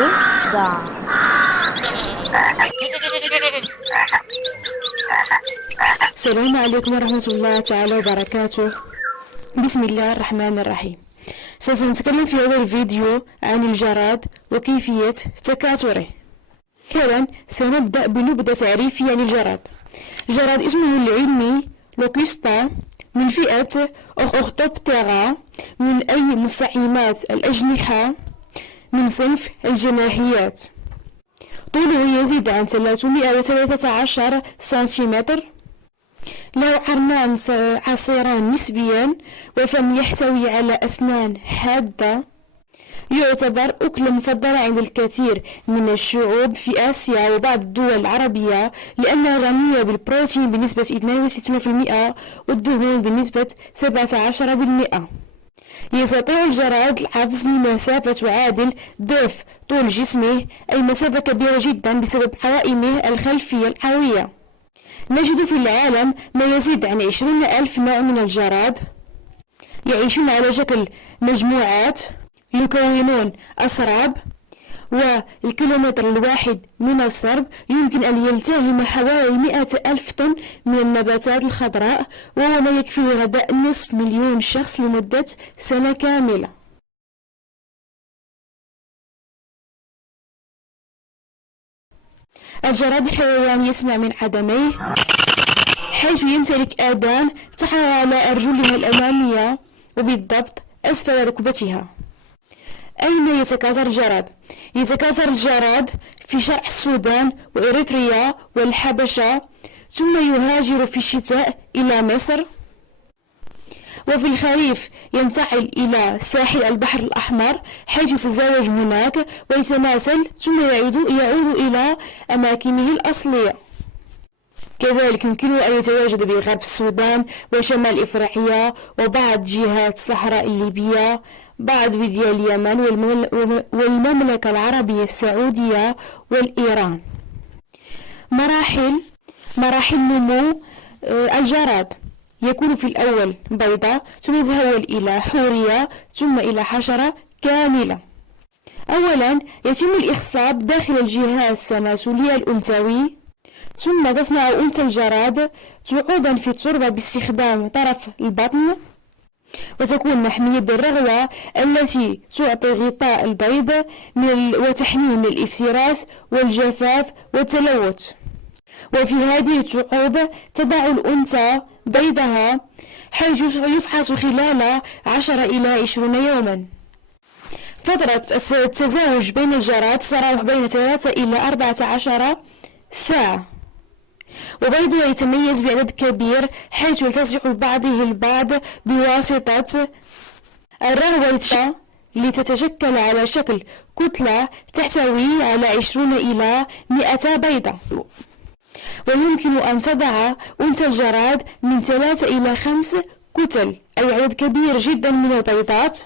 ضفدع. السلام عليكم ورحمة الله تعالى وبركاته. بسم الله الرحمن الرحيم. سوف نتكلم في هذا الفيديو عن الجراد وكيفية تكاثره. أولا سنبدأ بنبذة تعريفية عن الجراد. الجراد اسمه العلمي لوكوستا من فئة أورثوبتيرا، من أي مستعيمات الأجنحة، من صنف الجناحيات. طوله يزيد عن 313 سنتيمتر، له عرنان عصيران نسبيا، وفم يحتوي على أسنان حادة. يعتبر أكلة مفضلة عند الكثير من الشعوب في آسيا وبعض الدول العربية، لأنها غنية بالبروتين بنسبة 62% والدهون بنسبة 17%. يستطيع الجراد القفز لمسافة تعادل ضعف طول جسمه، أي مسافة كبيرة جدا بسبب عوائمه الخلفية القوية. نجد في العالم ما يزيد عن 20,000 نوع من الجراد، يعيشون على شكل مجموعات يكونون أسراب، والكيلومتر الواحد من السرب يمكن أن يلتهم حوالي 100,000 طن من النباتات الخضراء، وهو ما يكفي لغذاء 500,000 شخص لمدة سنة كاملة. الجراد حيوان يسمع من عدميه، حيث يمتلك آذان تقع على أرجلها الأمامية وبالضبط أسفل ركبتها. أين يتكاثر الجراد؟ يتكاثر الجراد في شرق السودان وإريتريا والحبشة، ثم يهاجر في الشتاء إلى مصر، وفي الخريف ينتقل إلى ساحل البحر الأحمر حيث يتزاوج هناك ويتناسل، ثم يعود إلى أماكنه الأصلية. كذلك يمكنه أن يتواجد بغرب السودان وشمال إفريقيا وبعض جهات الصحراء الليبية، بعض ديال اليمن والمملكة العربية السعودية والإيران. مراحل نمو الجراد: يكون في الأول بيضة، ثم يتحول إلى حورية، ثم إلى حشرة كاملة. أولا يتم الإخصاب داخل الجهاز التناسلي الأنثوي، ثم تصنع أنثى الجراد ثعوبا في التربة باستخدام طرف البطن، وتكون محمية بالرغوة التي تعطي غطاء البيض وتحميه من الافتراس والجفاف والتلوث. وفي هذه الثعوب تضع الأنثى بيضها، حيث يفحص خلال 10 إلى 20 يوما. فترة التزاوج بين الجراد تتراوح بين 3 إلى 14 ساعة، وبيضها يتميز بعدد كبير حيث يلتصق بعضه البعض بواسطة الرغوة لتتشكل على شكل كتلة تحتوي على 20 إلى 100 بيضة. ويمكن أن تضع أنثى الجراد من 3 إلى 5 كتل، أي عدد كبير جدا من البيضات.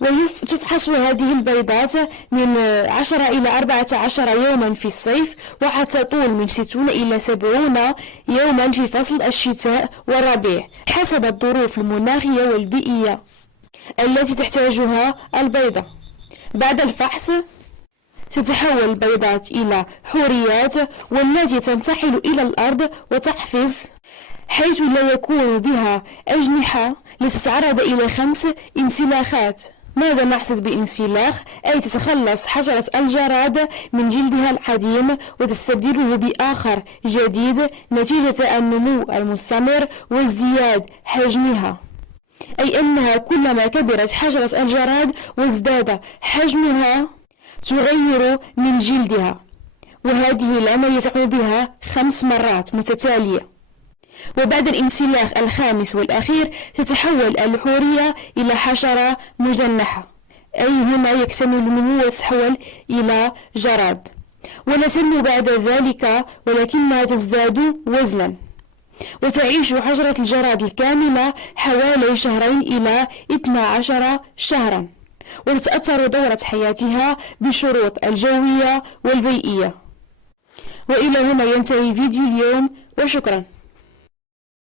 وتفحص هذه البيضات من 10 إلى 14 يوما في الصيف، وحتى طول من 60 إلى 70 يوما في فصل الشتاء والربيع، حسب الظروف المناخية والبيئية التي تحتاجها البيضة. بعد الفحص تتحول البيضات إلى حوريات، والتي تنتقل إلى الأرض وتقفز، حيث لا يكون بها أجنحة، لتتعرض إلى 5 انسلاخات. ماذا نقصد بانسلاخ؟ أي تتخلص حشرة الجراد من جلدها القديم وتستبدله بآخر جديد نتيجة النمو المستمر وازدياد حجمها، أي أنها كلما كبرت حشرة الجراد وازداد حجمها تغير من جلدها، وهذه العملية تقوم بها 5 مرات متتالية. وبعد الانسلاخ الخامس والأخير تتحول الحورية إلى حشرة مجنحة، أي هنا يكتمل النمو وتتحول إلى جراد، ولا تنمو بعد ذلك ولكنها تزداد وزنا. وتعيش حشرة الجراد الكاملة حوالي 2 إلى 12 شهرا، وتتأثر دورة حياتها بالشروط الجوية والبيئية. وإلى هنا ينتهي فيديو اليوم، وشكرا.